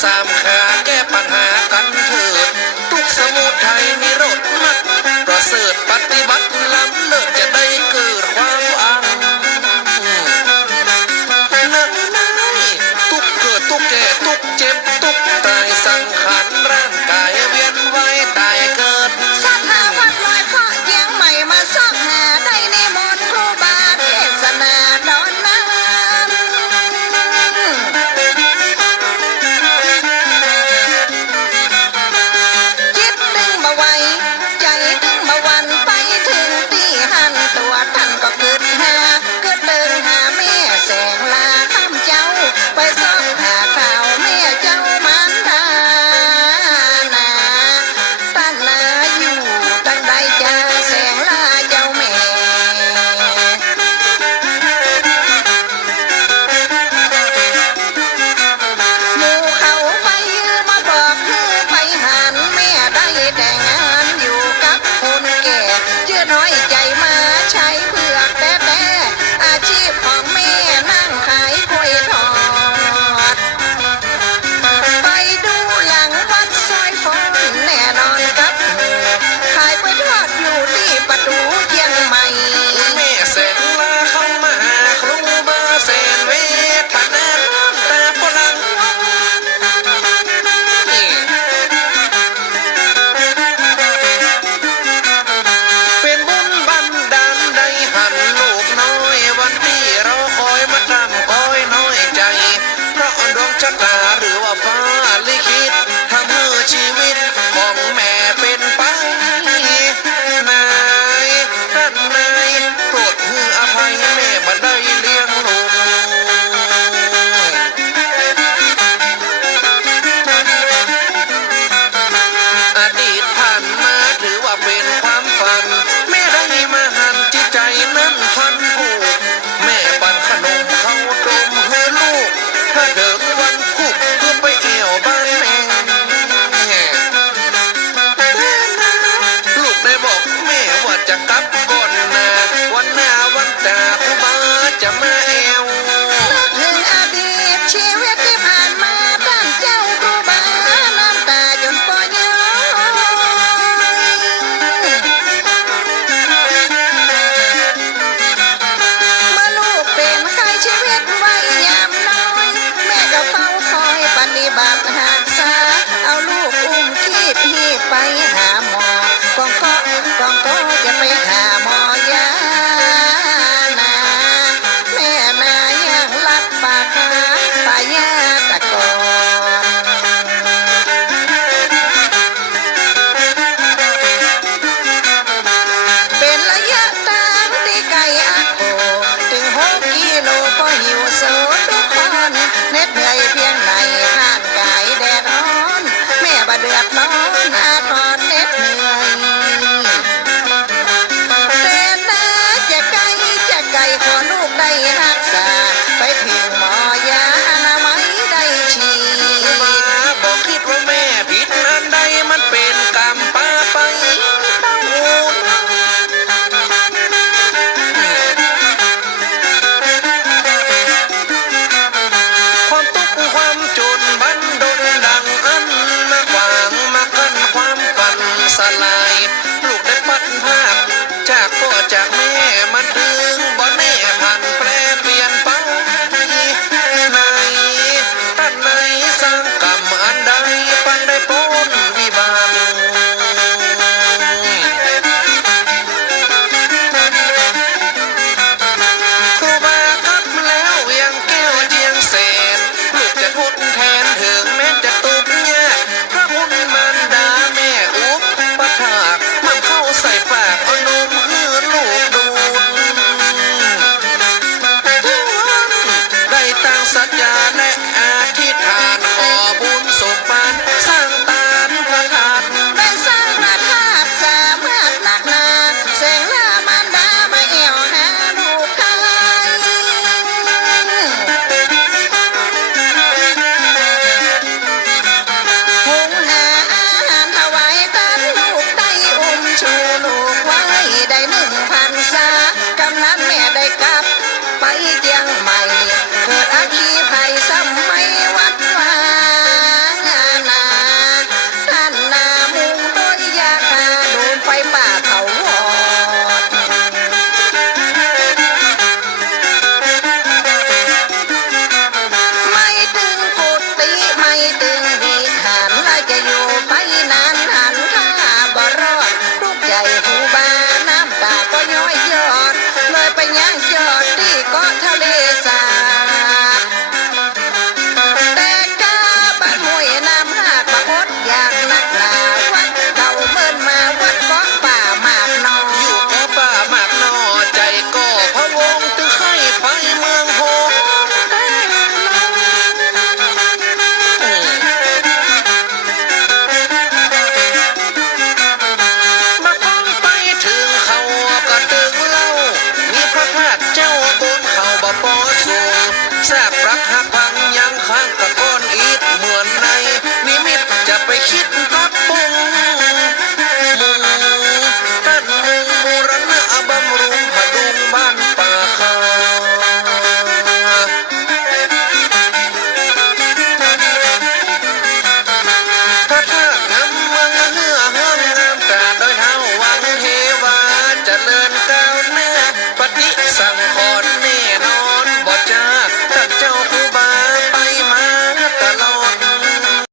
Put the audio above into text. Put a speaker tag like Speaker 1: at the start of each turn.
Speaker 1: cosas เป็นความฝัน